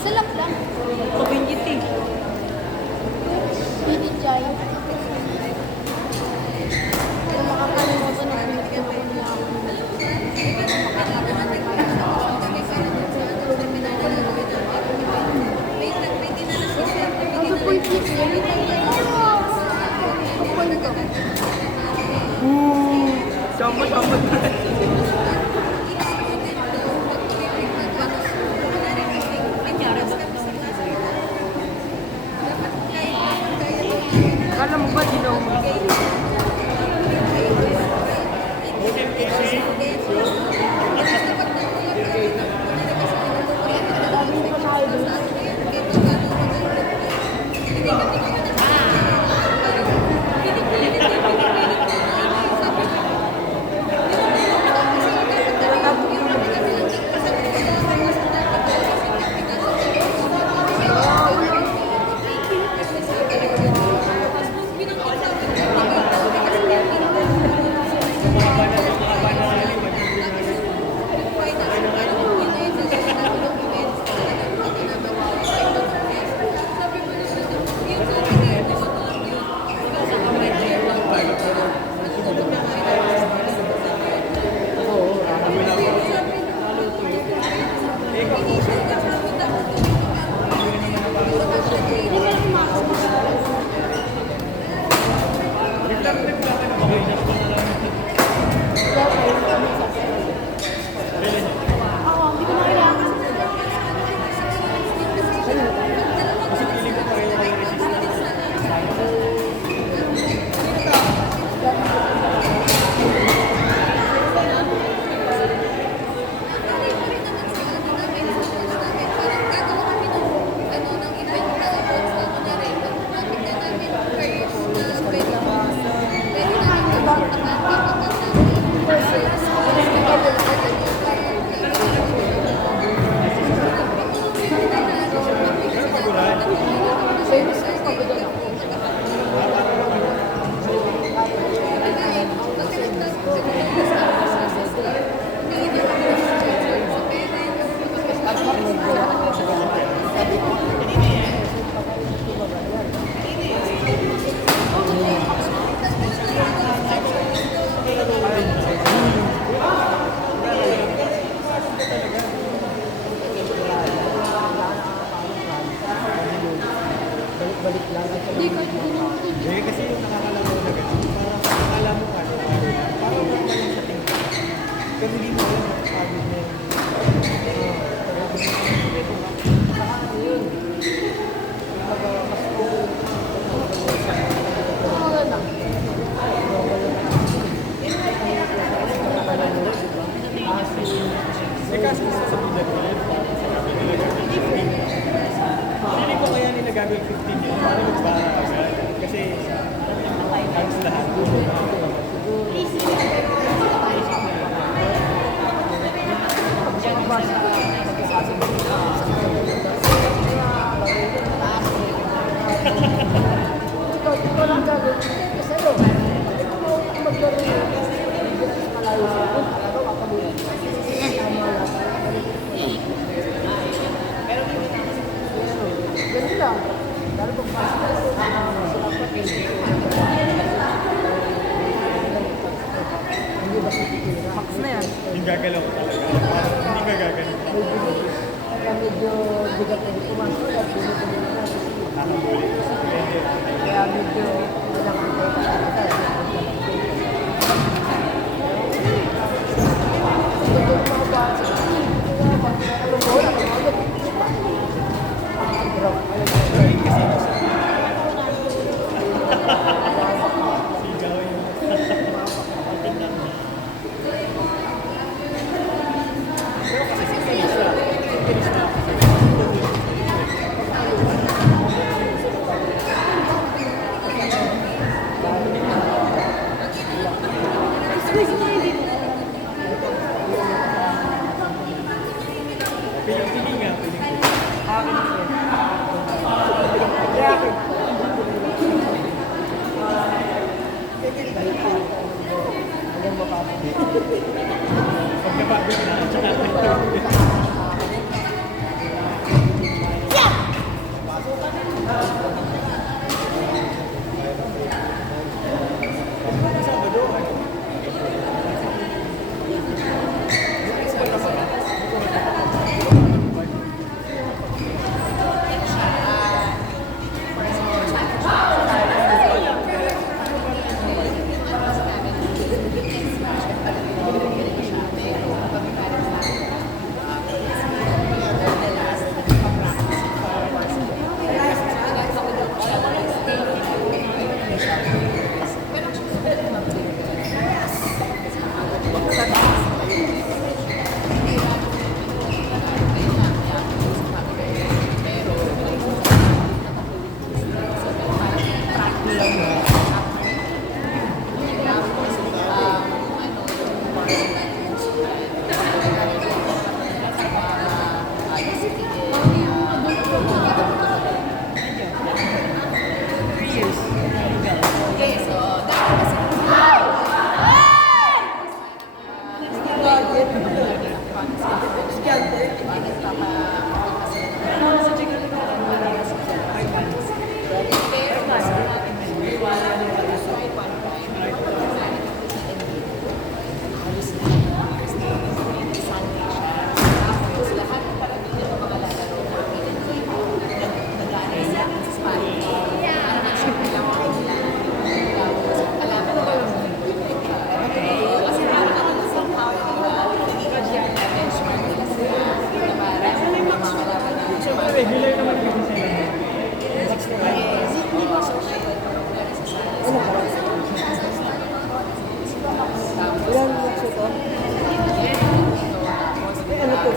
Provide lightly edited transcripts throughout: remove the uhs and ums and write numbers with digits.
Masalap lang. Pabingit eh. Hindi jay. Kung makakalimutan na pinagpapalala niya ako. Ang point niya Sambot. Kala mo ba dinaw mo? Kasi yung nakakalaman na gano'n, parang akala mo ka, parang wala lang sa tingin. Pero hindi mo alam ang pagod na yun. Pero gusto ko yung ito. Saka yun. Kasi sa bidag ko yun, hindi ko kaya nila gagawin 15 yun. Parang magbara agad. Kasi hands lahat. Ito lang gagawin. Kasi ano, kung maglaro yun, malayo sa akin, talaga makabulan. Ganun lang. Lalo kung Max na yan. Yung gagalaw ko talaga. Parang hindi ka gagalaw. medyo bigat na pumasok at Nakakabuli. kaya medyo nakakita talaga. Ito yung mga bata. Alam mo, Similar naman kasi sila. Ano ba? Ilan box ito? Ano to?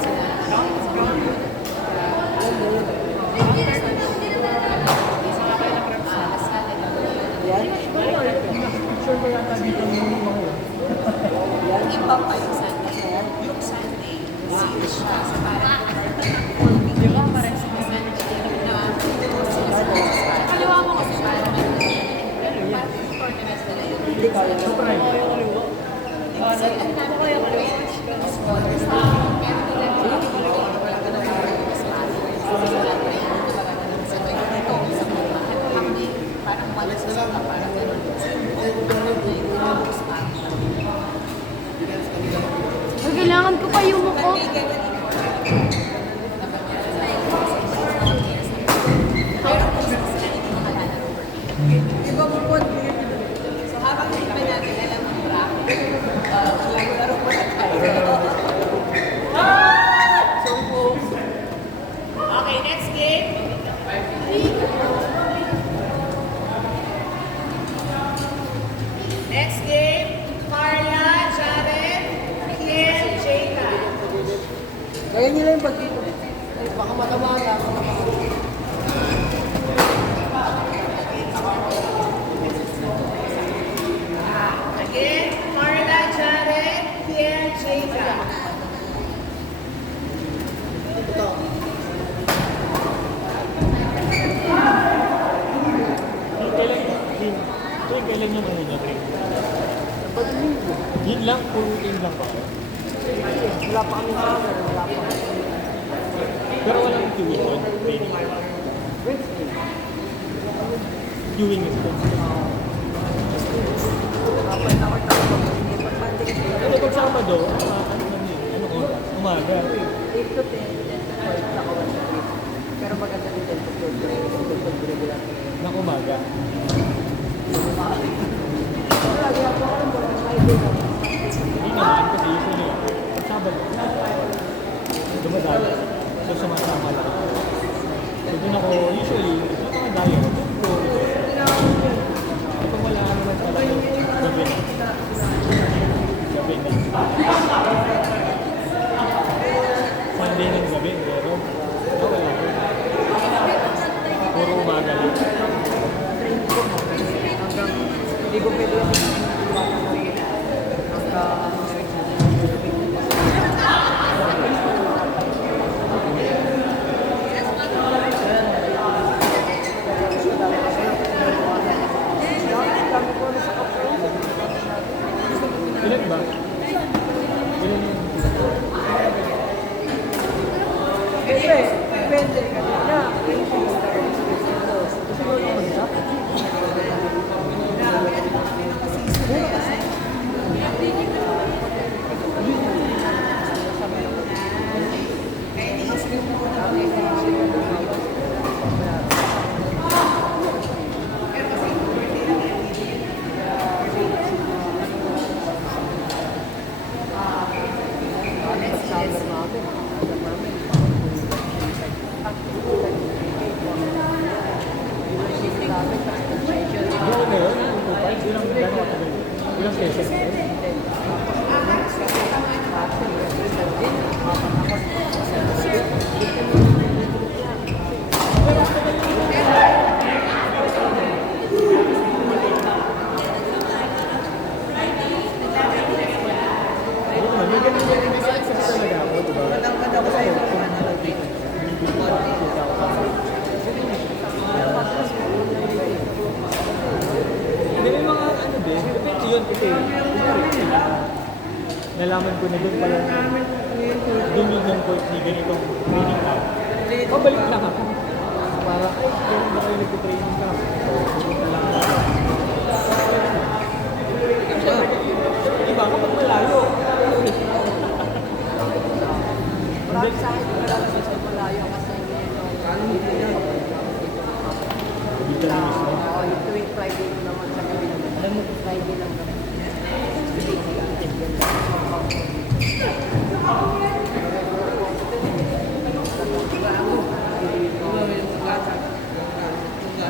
Yan? Picture ko yata dito yung mga yun. Iba pa yung Sunday. Yung Sunday, serious siya. So parang, Di ba parang sinasanay siya? kaliwa mo kasi parang parang tournament nila yun. Hindi kaya. Try. Kasi ang namin ko yung scholars na pero nila wala ka na mas mali. Kasi wala pa yung magagaling sa ito. Sa mga kami, parang wala sa mga parang gano'n. Kailangan ko pa yung mukha. Iba mo po, so habang hindi pa natin alam ang bracket, laro-laro pa na tayo. Okay, next game. Next game, Carla, Jared, Kiel, Jada. Kaya nyo lang yung pag dito. Baka matamaan na. Again, Carla, Jared, Kiel, Jada. Ito. Kailan yung ano niya, Greg? Pag-linggo. Yun lang, puro team lang ba? Wala pa kami summer. Wala pa kami. Pero walang queuing doon. Training. Wednesday. Queuing is doon. Kapag na ako tapos. Pag Monday. Ano pag Sabado, ano man yun? Anong oras? Umaga. 8 to 10. 10 to 12. Saka 1 to 8. Pero maganda din 10 to 12. Regular. Nang umaga. Wala, ginagawa ko lang. Friday lang. Hindi naman kasi usually pag Sabado, dumadalo. So sumasama lang. So doon ako usually, nakakadayo ako. Kapag wala ka naman pala, gabi na. Gabi na. Sunday ng gabi, pero wala ko. Puro umaga lang. Hindi ko pwede yung Ilan ba? Ilan yung... Depende. Na, kasi mo naman siya. Doon na yun? Ilang gano'n katagal? Ilang session? Hindi, may mga ano din. Depende yun kasi nalaman ko na doon pala doon yung coach ni ganitong training camp. Pabalik lang ako. Para, ay, ganun ba kayo nagpo-training camp? Pupunta lang ako. Iba kapag malayo. Marami sa akin, wala kasi sa malayo kasi Dito lang mismo. yung tuwing Friday ko naman sa gabi naman. Alam mo, Friday lang kami.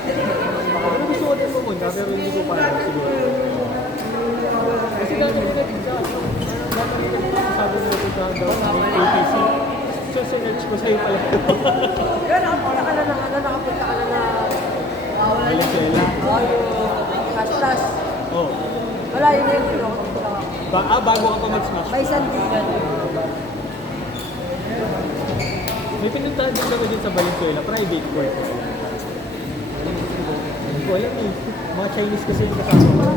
Pero gusto ko din pumunta, pero hindi ko pa alam siguro. Kasi dati ko na pizza. Sabi nila punta daw sa ATC. So, sinerch ko sa'yo pala. Yan, nakapunta ka na ng nakapunta ka na na Valenzuela. Astas. Oh. Wala, yun na yung Bago ka pa mag-smash. may sandigan. May pinuntahan din kami dun sa Valenzuela, private court. Hindi ko alam eh. Mga Chinese kasi yung kasama ko.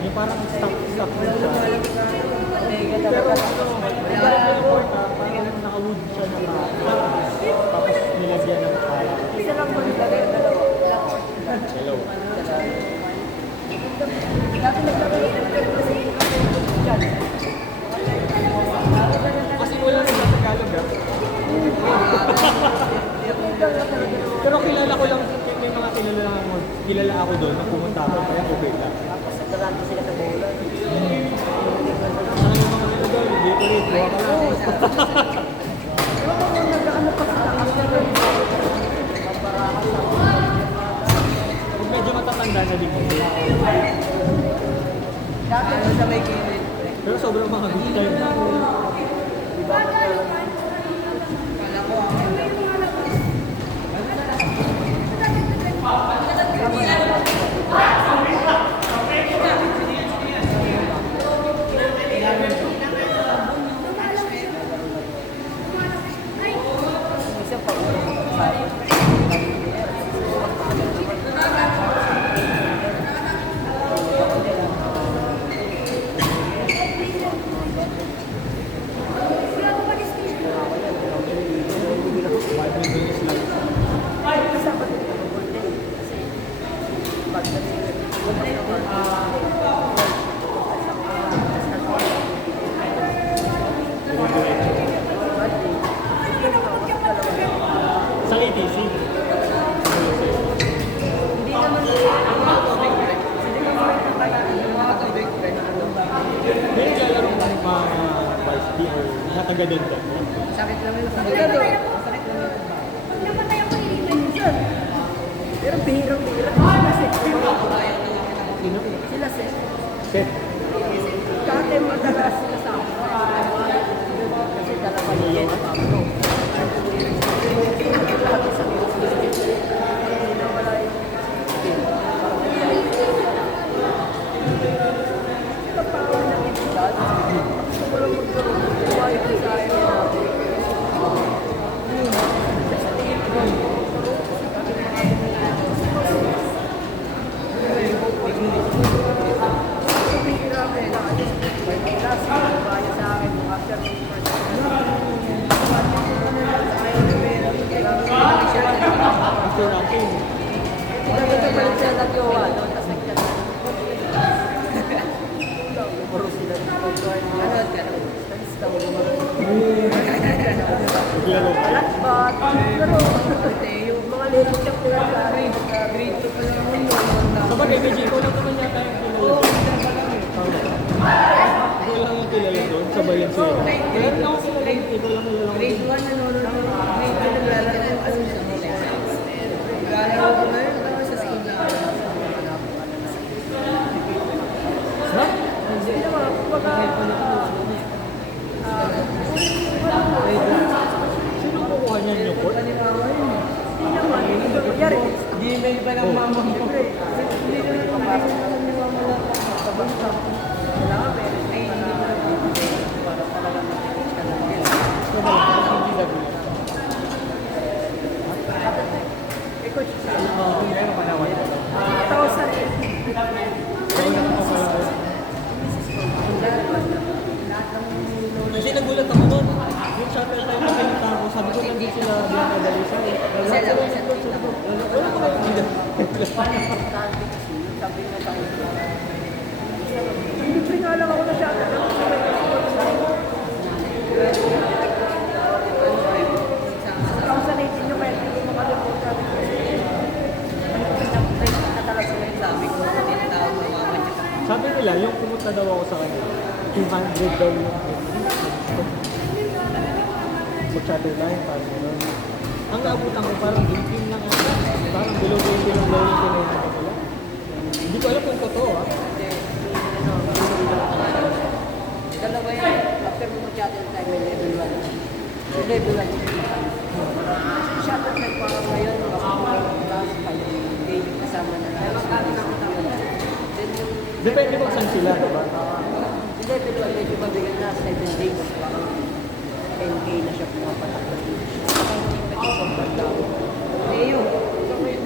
Yung parang stock na siya. Pero ano, private court parang naka-wood siya na tapos nilagyan ng Isa lang ba nilagay yung dalawa? hello. Dati naglagay kasi dyan. Kasi wala na sa Tagalog ah. Pero kilala ko lang, may mga kilala ako doon nang pumunta ako, kaya okay lang. Tapos nagdarante sila sa bola. Ano yung mga nila doon, dito rin, buha ka lang. Pero kung nagkaano pa sila, after nun, Kung medyo matatanda na din. dati sa may kilid. Pero sobrang mga good time na. Sa ATC. May naglalaro ng mga varsity or nataga din ka. Sakit naman yung sakit doon. Pero bihirang-bihirang sila set. Sino? Sila set. Set. Dati madalas sila sa akin. Kasi dalawa niya yung Pablo. Lahat sa hindi na wala yung sila pa ako ng edad. Gusto ko lang magkaroon ng buhay ko sa akin. After natin. Naglaro ka. Sabagay, may Giko lang naman yata yung kilala. Ikaw lang yung kilala doon sa Valenzuela. Wala rin ako kilala. Ikaw lang kilala ko. Grade 1 nanonood ng grade 2 naglalaro ng ano sa naglalaro ko na yun sa school na Ha? hindi naman kumbaga Sino kukuha niyan yung court? hindi naman hindi ko nangyari Gmail pa ng mama mo. siyempre hindi naman kapasok naman ni mama na sa basta wala ka pero ay hindi mo para talaga matikis ka lang eh coach Meron pa naman. 2008 Kasi nagulat ako doon. Yung shuttle time na pinunta ko, sabi ko nandun sila bilang kadalisa. Wala pa kayo dito. Libre nga lang ako na siya. 2018 yung kaya hindi ko makalimut sabi ko. Sabi nila, yung pumunta daw ako sa kanila, 200 daw yung shadow line, parang gano'n. Ang naabutan ko parang 18 lang ako. Parang below 20 lang daw yung tinayahan nila. Hindi ko alam kung totoo ah. Dalawa yan. After mo mag-shuttle time, may level 1. Yung level 1 yung shuttle time parang ngayon, mga 4 plus 5 day kasama na lang. Then yung Depende kung saan sila, diba? yung level 1 medyo mabigat na 7 days. Parang 10K na siya pumapatak na dito. Eh yun.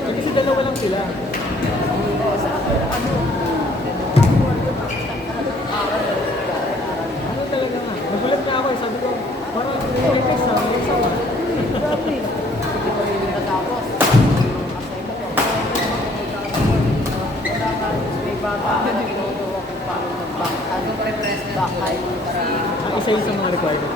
Kasi dalawa lang sila. Ano talaga nga? Nagulat na ako, sabi ko, parang request na, may sama. Grabe. Hindi pa rin natapos. May bata ka na ginagawa kung paano mag-back. Ano pa rin president? Backay. Ang isa yung sa mga requirement.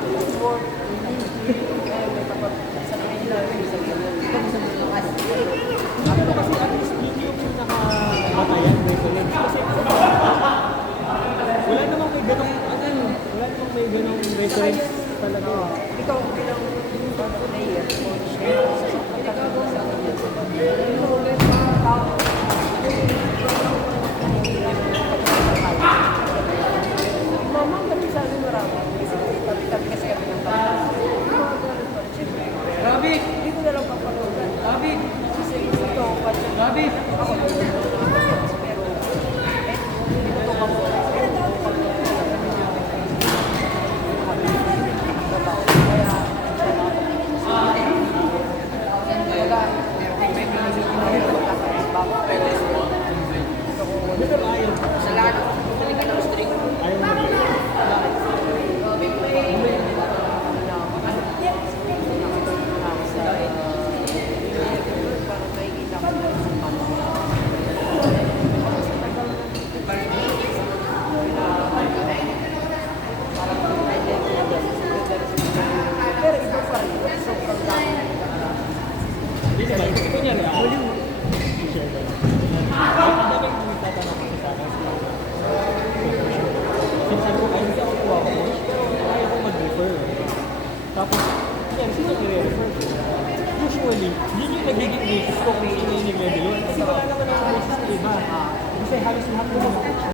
Ano kasi at least yun yung nakabatayan, resolence. Kasi wala namang may ganong, wala namang may ganong resolence talaga. Ikaw bilang player, coach, pinagagawa sa kanya. Mama, kami sabi marami. Tabi-tabi kasi kami ng bata. Grabe! Hindi ko na lang papanood. Grabe! Kasi ito, grabe! Ako lang pero hindi ko ito papanood. Pero ayaw. Sa lahat, bumalik ka ng string. Ayaw mo. Pero iba pa rin. Sobrang dami. Hindi naman. Kunyari ako. I-share ko lang. Ang daming nagtatanong kasi sa akin. Sabi ko, ay hindi ako kuha ko. Pero ayaw ko mag-refer. Tapos, yan, sino i-refer ko? Usually, yun yung nagiging basis ko kung sino yung nag-level yun. Kasi wala naman ako basis sa iba. Kasi halos lahat ko